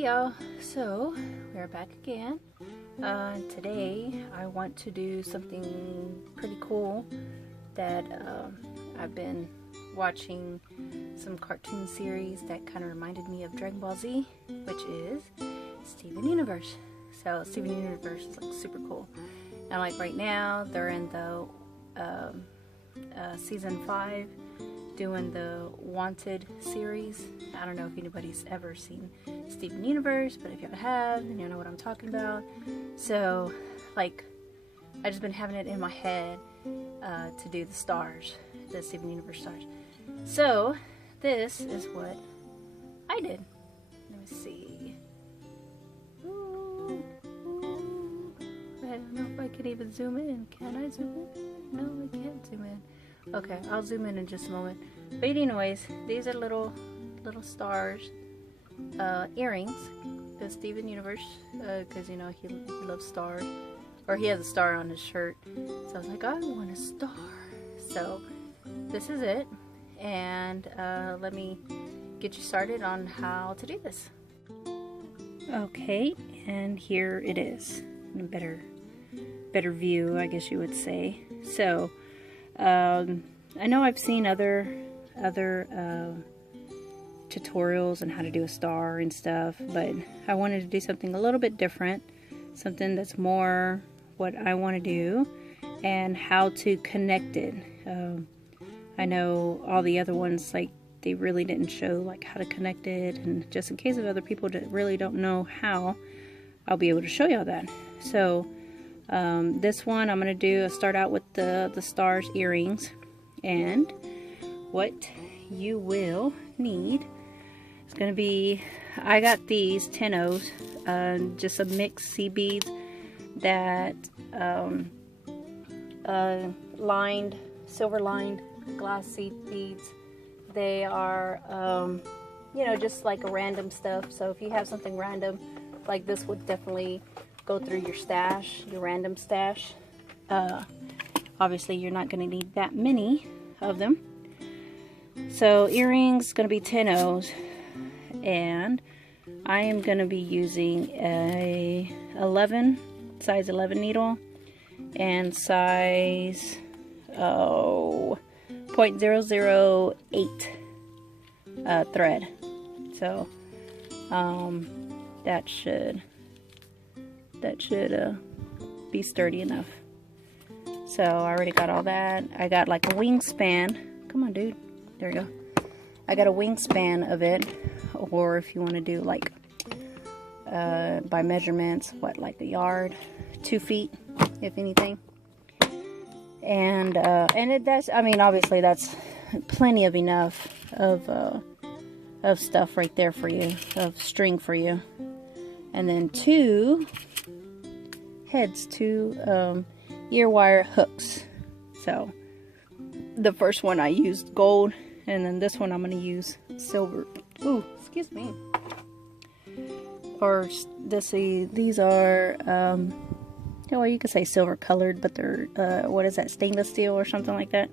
Hey y'all, so we're back again. Today I want to do something pretty cool that I've been watching some cartoon series that kind of reminded me of Dragon Ball Z, which is Steven Universe. So Steven Universe is like super cool. And like right now they're in the season 5 doing the Wanted series. I don't know if anybody's ever seen Steven Universe, but if y'all have, then you know what I'm talking about. So, like, I just been having it in my head to do the stars, the Steven Universe stars. So, this is what I did. Let me see. Ooh. I don't know if I can even zoom in. Can I zoom in? No, I can't zoom in. Okay, I'll zoom in just a moment. But anyways, these are little stars, earrings. The Steven Universe, because you know he loves stars, or he has a star on his shirt. So I was like, I want a star. So this is it, and let me get you started on how to do this. Okay, and here it is. In a better view, I guess you would say. So. I know I've seen other tutorials on how to do a star and stuff, but I wanted to do something a little bit different, something that's more what I want to do and how to connect it. I know all the other ones, like, they really didn't show like how to connect it, and just in case of other people that really don't know how, I'll be able to show y'all that. So this one I'm going to start out with the stars earrings, and what you will need is going to be, I got these 10-Os, just some mixed sea beads that silver lined glass seed beads. They are you know, just like a random stuff. So if you have something random like this, would definitely go through your stash, your random stash. Obviously you're not going to need that many of them. So earrings going to be 10-Os, and I am going to be using a size 11 needle and size 0.008 thread. So that should be sturdy enough. So I already got all that. I got like a wingspan. Come on, dude. There we go. I got a wingspan of it, or if you want to do like by measurements, what, like a yard, 2 feet, if anything. And that's, I mean, obviously that's plenty of enough of stuff right there for you, of string for you. And then 2 heads, 2 ear wire hooks. So the first one I used gold, and then this one I'm going to use silver. Ooh, excuse me. Or these are well, you could say silver colored, but they're what is that, stainless steel or something like that,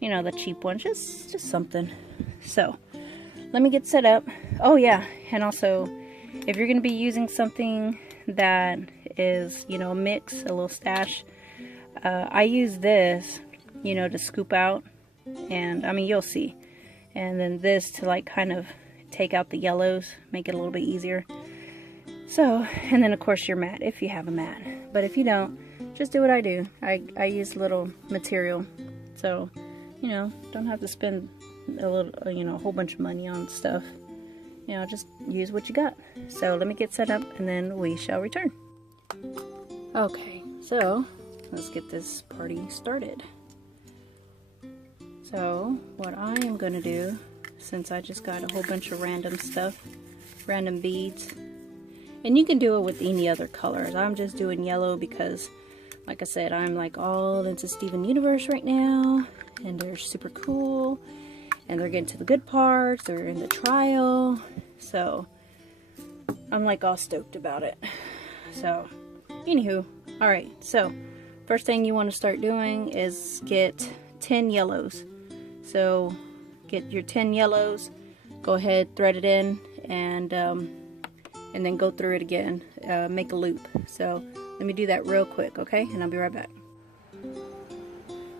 you know, the cheap ones, just something. So let me get set up. Oh yeah, and also if you're going to be using something that is, you know, a mix, a little stash, I use this, you know, to scoop out, and I mean, you'll see. And then this to like kind of take out the yellows, make it a little bit easier. So, and then of course your mat, if you have a mat. But if you don't, just do what I do. I use little material, so, you know, don't have to spend a little, you know, a whole bunch of money on stuff. You know, just use what you got. So let me get set up, and then we shall return. Okay, so let's get this party started. So what I am going to do, since I just got a whole bunch of random stuff, random beads, and you can do it with any other colors. I'm just doing yellow because, like I said, I'm like all into Steven Universe right now, and they're super cool, and they're getting to the good parts. They're in the trial, so I'm like all stoked about it. So anywho, alright, so first thing you want to start doing is get 10 yellows. So get your 10 yellows, go ahead, thread it in, and and then go through it again, make a loop. So let me do that real quick, okay? And I'll be right back.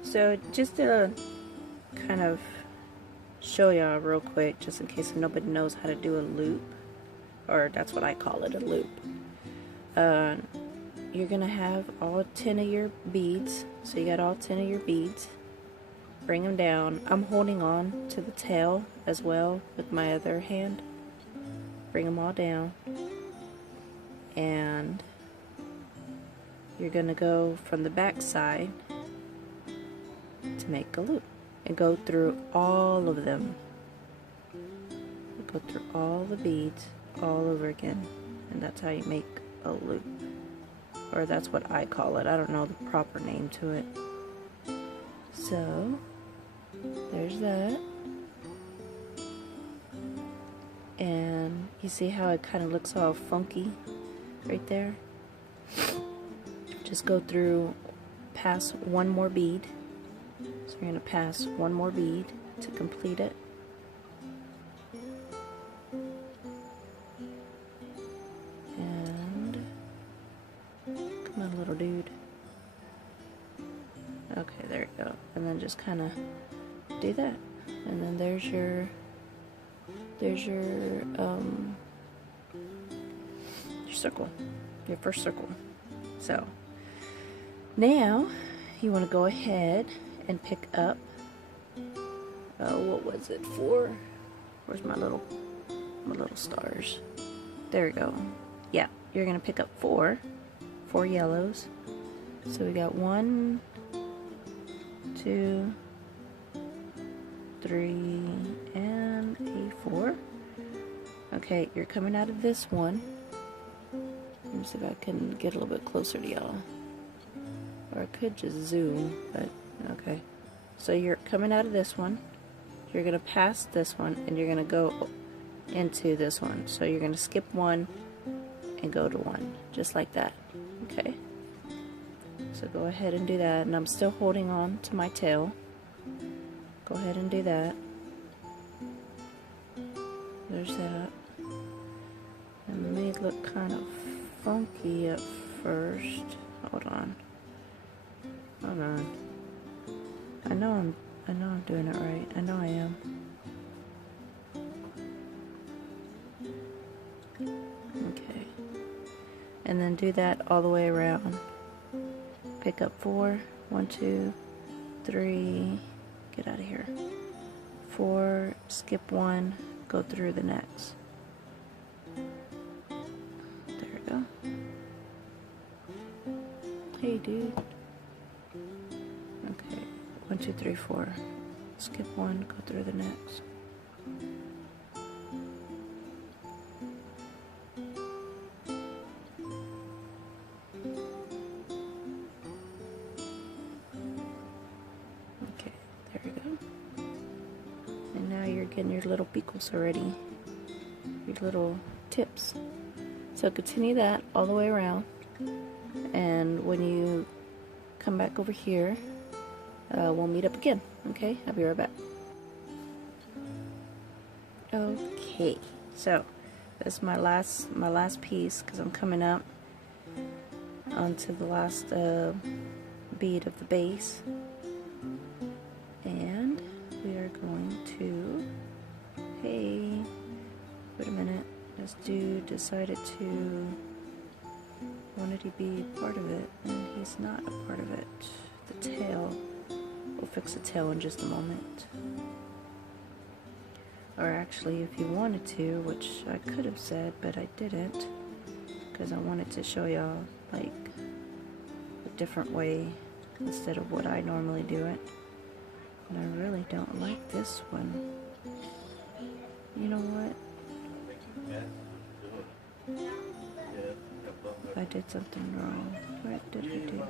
So just to kind of show y'all real quick, just in case nobody knows how to do a loop, or that's what I call it, a loop. You're gonna have all 10 of your beads. So you got all 10 of your beads. Bring them down. I'm holding on to the tail as well with my other hand. Bring them all down. And you're gonna go from the back side to make a loop. And go through all of them. Go through all the beads all over again. And that's how you make a loop. Or that's what I call it. I don't know the proper name to it. So there's that. And you see how it kind of looks all funky right there? Just go through, pass one more bead. So you're going to pass one more bead to complete it. And come on, little dude. Okay, there you go. And then just kind of do that. And then there's your circle, your first circle. So now you want to go ahead and pick up, what was it for? Where's my little stars? There we go. Yeah, you're gonna pick up four yellows. So we got 1, 2, 3, and a 4. Okay, you're coming out of this one. Let me see if I can get a little bit closer to y'all. Or I could just zoom, but okay. So you're coming out of this one. You're going to pass this one, and you're going to go into this one. So you're going to skip one and go to one, just like that. Okay. So go ahead and do that, and I'm still holding on to my tail. Go ahead and do that. There's that. It may look kind of funky at first. Hold on. Hold on. I know I'm doing it right. I know I am. Okay. And then do that all the way around. Pick up 4. 1, 2, 3. Get out of here. 4. Skip 1. Go through the next. There we go. Hey, dude. Okay. 1, 2, 3, 4. Skip 1. Go through the next. Getting your little beakles already, your little tips. So continue that all the way around, and when you come back over here, we'll meet up again. Okay, I'll be right back. Okay, so this is my last piece, because I'm coming up onto the last bead of the base, and we are going to, hey, wait a minute, this dude decided to, wanted to be part of it, and he's not a part of it. The tail, we'll fix the tail in just a moment. Or actually, if you wanted to, which I could have said, but I didn't, because I wanted to show y'all, like, a different way, instead of what I normally do it. And I really don't like this one. You know what? If I did something wrong. What did I do?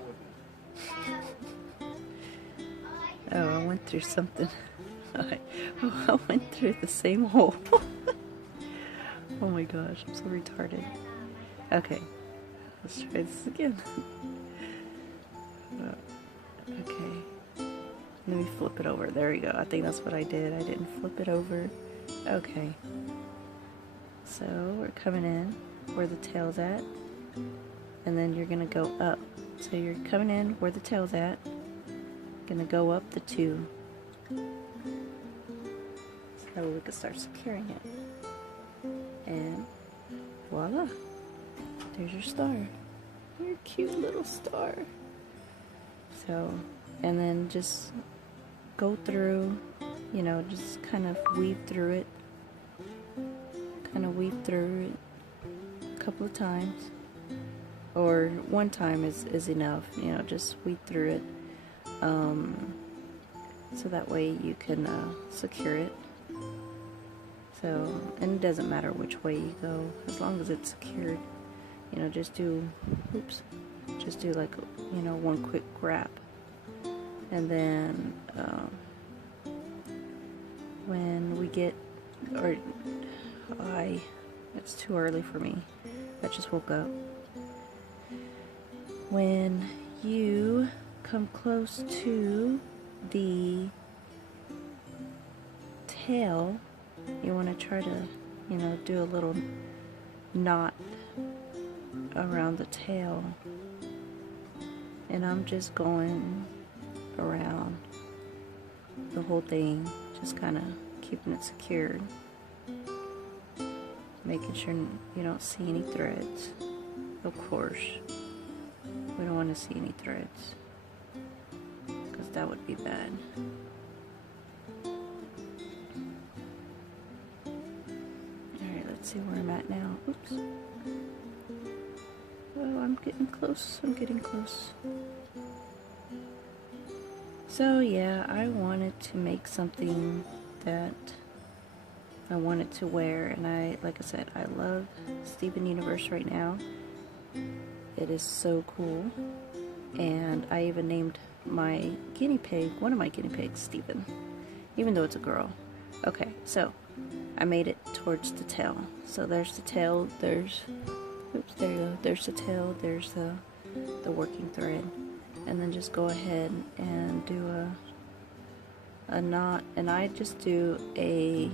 Oh, I went through something. I went through the same hole. Oh my gosh, I'm so retarded. Okay, let's try this again. Okay. Let me flip it over. There we go. I think that's what I did. I didn't flip it over. Okay. So we're coming in. where the tail's at, and then you're gonna go up. So you're coming in where the tail's at, gonna go up the 2. So we can start securing it. And voila, there's your star. Your cute little star. So, and then just go through, you know, just kind of weave through it. Kind of weave through it a couple of times. Or one time is enough, you know, just weave through it. So that way you can secure it. So, and it doesn't matter which way you go, as long as it's secured. You know, just do, just do like, you know, one quick grab. And then, when we get, or it's too early for me. I just woke up. When you come close to the tail, you want to try to, you know, do a little knot around the tail. And I'm just going around the whole thing, just kind of keeping it secured, making sure you don't see any threads. Of course, we don't want to see any threads, because that would be bad. Alright, let's see where I'm at now. Oops. Oh, I'm getting close. I'm getting close. So yeah, I wanted to make something that I wanted to wear, and like I said, I love Steven Universe right now. It is so cool, and I even named my guinea pig, one of my guinea pigs, Steven, even though it's a girl. Okay, so I made it towards the tail. So there's the tail, there's, oops, there you go, there's the tail, there's the working thread. And then just go ahead and do a knot, and I just do a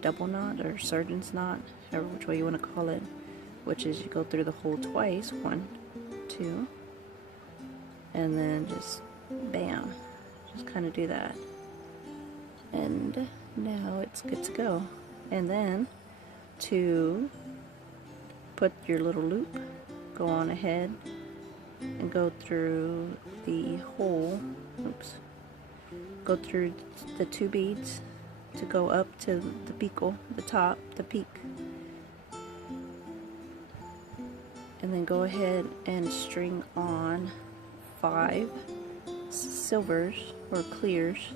double knot or surgeon's knot, however which way you want to call it, which is you go through the hole twice, 1, 2, and then just bam, just kind of do that, and now it's good to go. And then to put your little loop, go on ahead and go through the hole, oops, go through the 2 beads to go up to the pico, the top, the peak, and then go ahead and string on 5 silvers or clears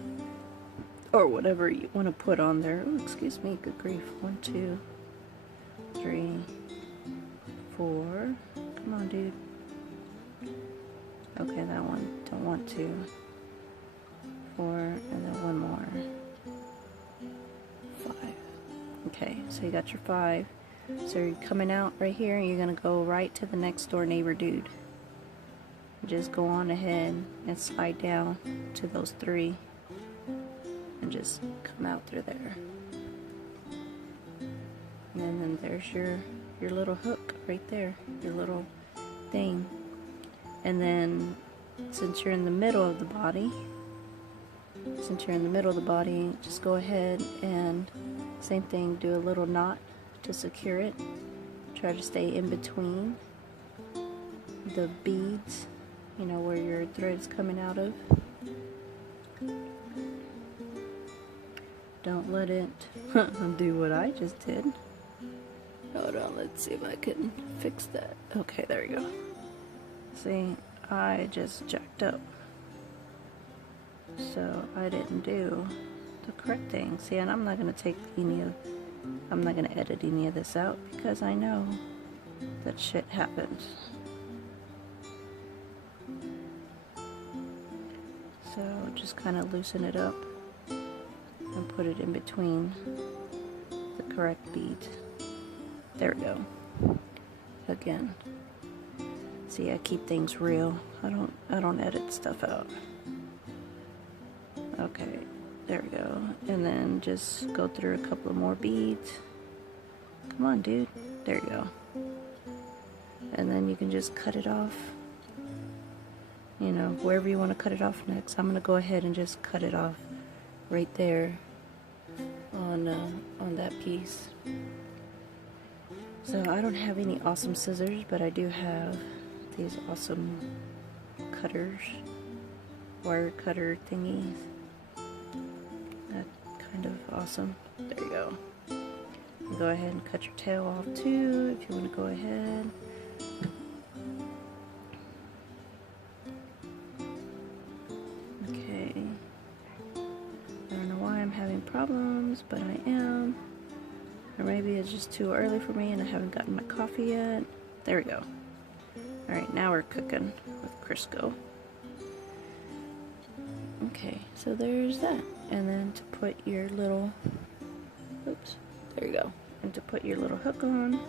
or whatever you want to put on there. Oh, excuse me, good grief. 1, 2, 3, 4, come on, dude. Okay, that one, don't want to. 4, and then 1 more. 5. Okay, so you got your 5. So you're coming out right here, and you're gonna go right to the next door neighbor dude. Just go on ahead and slide down to those 3, and just come out through there. And then there's your little hook right there, your little thing. And then, since you're in the middle of the body, just go ahead and same thing, do a little knot to secure it. Try to stay in between the beads, you know, where your thread's coming out of. Don't let it do what I just did. Hold on, let's see if I can fix that. Okay, there we go. See, I just jacked up, so I didn't do the correct thing. See, and I'm not gonna edit any of this out, because I know that shit happens. So just kind of loosen it up and put it in between the correct beads. There we go. Again. See, I keep things real. I don't edit stuff out. Okay, there we go. And then just go through a couple of more beads. Come on, dude. There you go. And then you can just cut it off, you know, wherever you want to cut it off next. I'm going to go ahead and just cut it off right there on that piece. So I don't have any awesome scissors, but I do have these awesome cutters, wire cutter thingies. That's kind of awesome. There you go. Go ahead and cut your tail off too if you want to go ahead. Okay. I don't know why I'm having problems, but I am. Or maybe it's just too early for me and I haven't gotten my coffee yet. There we go. Alright, now we're cooking with Crisco. Okay, so there's that. And then to put your little, oops, there you go. And to put your little hook on,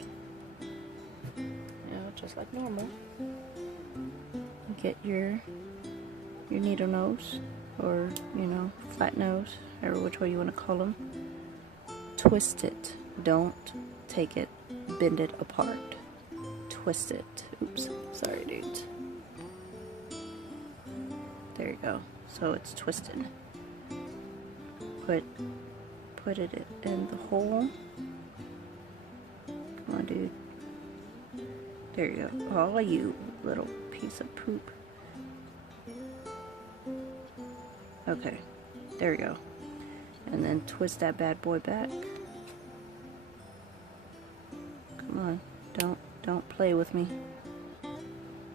you know, just like normal. Get your needle nose, or, you know, flat nose, or which way you want to call them. Twist it. Don't take it, bend it apart. Twist it. Oops, sorry dudes. There you go. So it's twisted. Put it in the hole. Come on, dude. There you go. Oh, you little piece of poop. Okay, there you go. And then twist that bad boy back. Come on, don't play with me.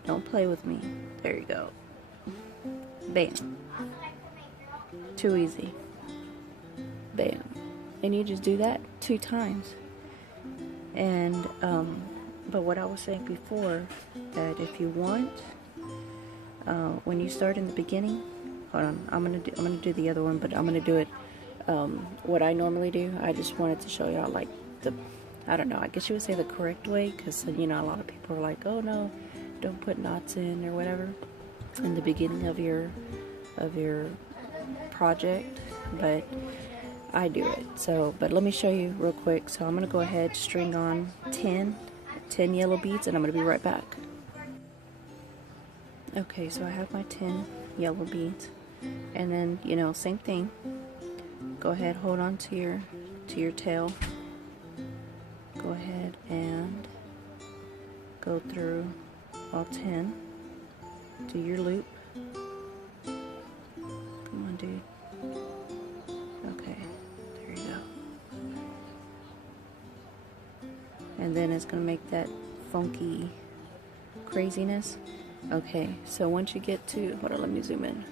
Don't play with me. There you go. Bam. Too easy. Bam. And you just do that 2 times. And but what I was saying before, that if you want, when you start in the beginning, hold on, I'm gonna do the other one, but I'm gonna do it what I normally do. I just wanted to show y'all like the, I don't know, I guess you would say the correct way, because you know, a lot of people are like, oh no, don't put knots in or whatever in the beginning of your project, but I do it. So, but let me show you real quick. So I'm gonna go ahead, string on 10 yellow beads, and I'm gonna be right back. Okay, so I have my 10 yellow beads, and then, you know, same thing. Go ahead, hold on to your tail. Go ahead and go through all 10. Do your loop. Come on, dude. Okay, there you go. And then it's gonna make that funky craziness. Okay, so once you get to, hold on, let me zoom in.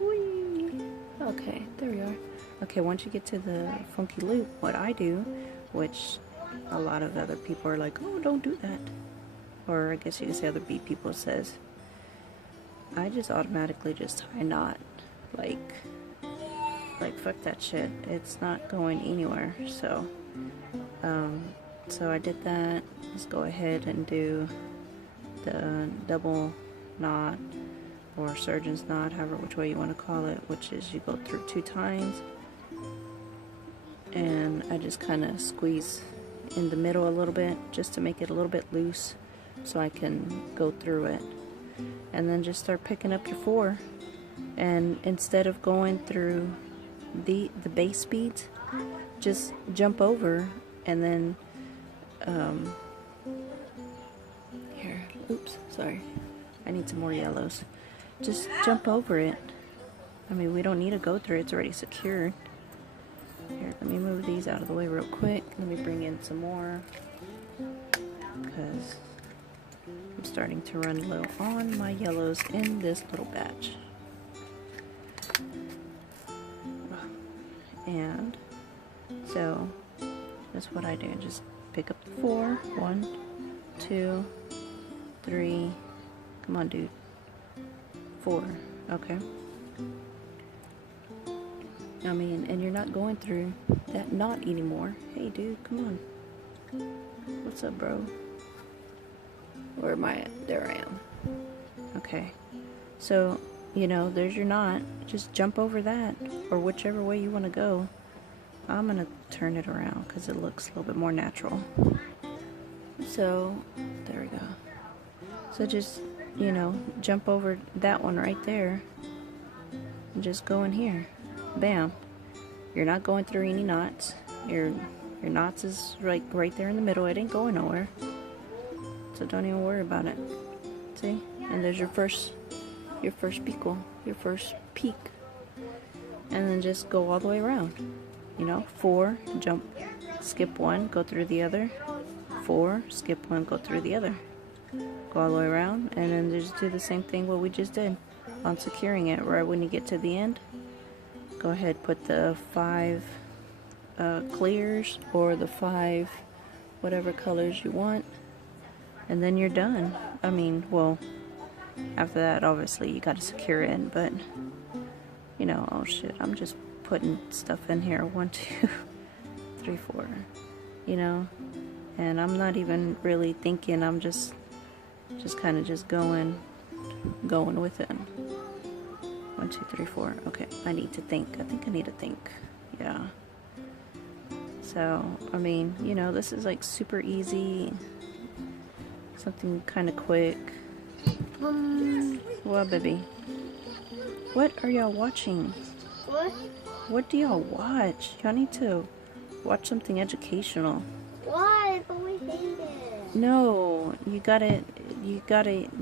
Whee! Okay, there we are. Okay, once you get to the funky loop, what I do, which a lot of other people are like, oh, don't do that. Or I guess you could say other bead people says, I just automatically just tie a knot. Like fuck that shit. It's not going anywhere. So, so I did that. Let's go ahead and do the double knot, or surgeon's knot, however which way you want to call it, which is you go through 2 times, and I just kind of squeeze in the middle a little bit just to make it a little bit loose so I can go through it, and then just start picking up your 4, and instead of going through the base beads, just jump over, and then here, oops, sorry, I need some more yellows. Just jump over it. I mean, we don't need to go through it, it's already secured. Here, let me move these out of the way real quick. Let me bring in some more, because I'm starting to run low on my yellows in this little batch. And so that's what I do. Just pick up the 4. 1, 2, 3. Come on, dude. 4. Okay. I mean, and you're not going through that knot anymore. Hey, dude, come on. What's up, bro? Where am I at? There I am. Okay. So, you know, there's your knot. Just jump over that, or whichever way you want to go. I'm gonna turn it around because it looks a little bit more natural. So there we go. So just, you know, jump over that one right there and just go in here. Bam. You're not going through any knots. Your knots is right there in the middle. It ain't going nowhere. So don't even worry about it. See? And there's your first pico, your first peak. And then just go all the way around. You know, 4, jump, skip 1, go through the other. 4, skip 1, go through the other. Go all the way around, and then just do the same thing what we just did on securing it. Right when you get to the end, go ahead, put the 5 clears or the 5 whatever colors you want, and then you're done. I mean, well, after that obviously you got to secure it, but you know, oh shit, I'm just putting stuff in here. 1, 2, 3, 4, you know, and I'm not even really thinking. I'm just kind of just going with it. 1, 2, 3, 4. Okay, I need to think. I think I need to think. Yeah. So, I mean, you know, this is like super easy. Something kind of quick. What, baby? What are y'all watching? What? What do y'all watch? Y'all need to watch something educational. Why? But we hate it. No, you gotta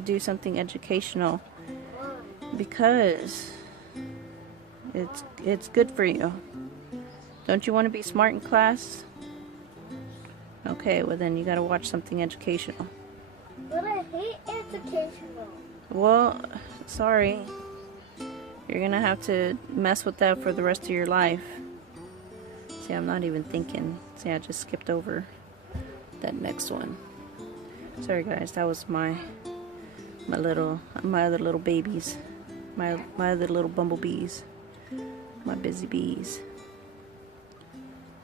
do something educational. Why? Because it's good for you. Don't you want to be smart in class? Okay, well then you gotta watch something educational. But I hate educational. Well, sorry. You're gonna have to mess with that for the rest of your life. See, I'm not even thinking. See, I just skipped over that next one. Sorry guys, that was my other little babies. My other little bumblebees. My busy bees.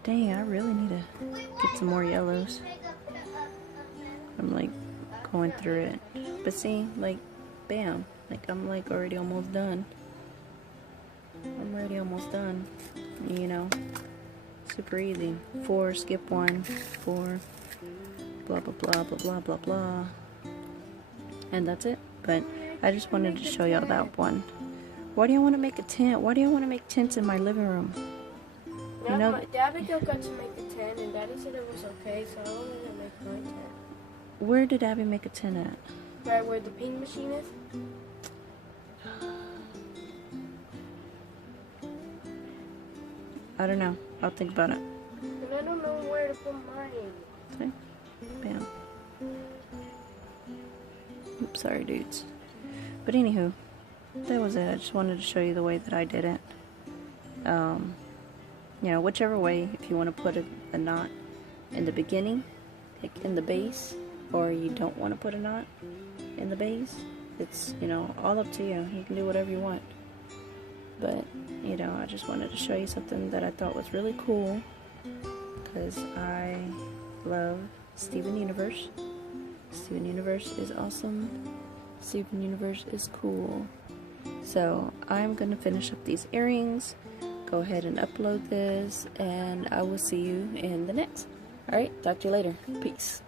Dang, I really need to get some more yellows. I'm like going through it. But see, like, bam. Like, I'm like already almost done. I'm already almost done. You know, super easy. 4, skip 1, 4, blah, blah, blah, blah, blah, blah, blah. And that's it. But I just wanted to show y'all that one. Why do you want to make a tent? Why do you want to make tents in my living room? You know, Abigail got to make the tent, and Daddy said it was okay, so I wanted to make my tent. Where did Abby make a tent at? Right where the ping machine is. I don't know. I'll think about it. And I don't know where to put mine. See? Bam. Oops, sorry dudes. But anywho, that was it. I just wanted to show you the way that I did it. You know, whichever way, if you want to put a knot in the beginning, like in the base, or you don't want to put a knot in the base, it's, you know, all up to you. You can do whatever you want. But, you know, I just wanted to show you something that I thought was really cool, because I love Steven Universe. Steven Universe is awesome. Steven Universe is cool. So I'm going to finish up these earrings, go ahead and upload this, and I will see you in the next. Alright, talk to you later. Peace.